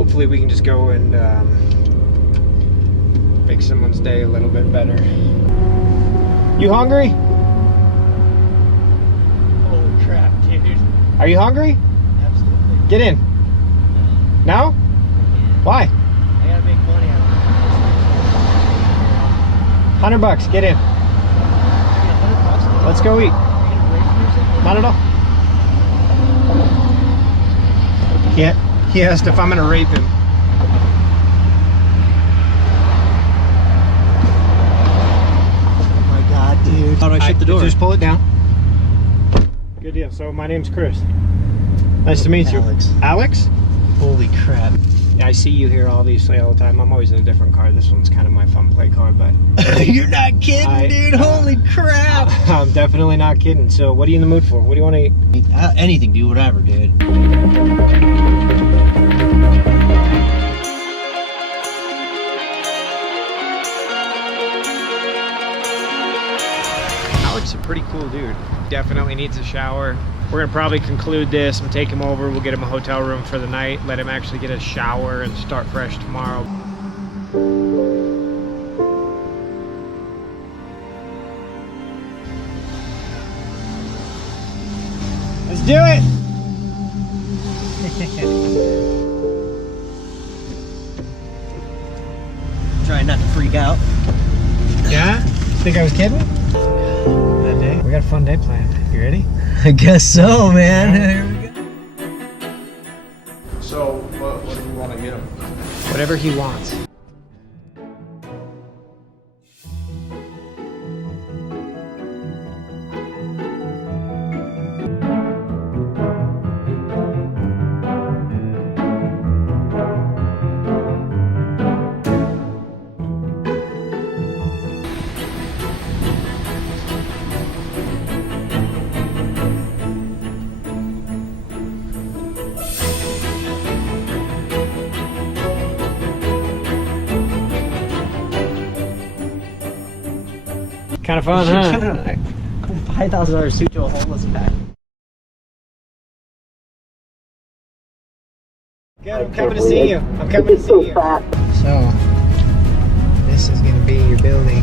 hopefully we can just go and make someone's day a little bit better. You hungry? Holy crap, dude. Are you hungry? Absolutely. Get in. No? Why? I gotta make money out of it. $100, get in. $100? Let's go eat. Are you gonna rape me or something? Not at all. Yeah, he asked if I'm gonna rape him. Oh my god, dude. How do I shut the door? Just pull it down. Good deal. So my name's Chris. Nice to meet Alex. you. Alex? Holy crap. Yeah, I see you here obviously all the time. I'm always in a different car. This one's kind of my fun play car, but You're not kidding, dude. Holy crap. I'm definitely not kidding. So what are you in the mood for? What do you want to eat? Anything, dude. Whatever, dude. Alex is a pretty cool dude. Definitely needs a shower. We're gonna probably conclude this and take him over. We'll get him a hotel room for the night, let him actually get a shower and start fresh tomorrow. Let's do it! Trying not to freak out. Yeah? Think I was kidding? That day? We got a fun day planned. You ready? I guess so, man. Here we go. So, what do you want to get him? Whatever he wants. Kind of fun, huh? $5,000 suit to a homeless guy. Good, I'm coming to see you. I'm coming to see you. So, this is going to be your building.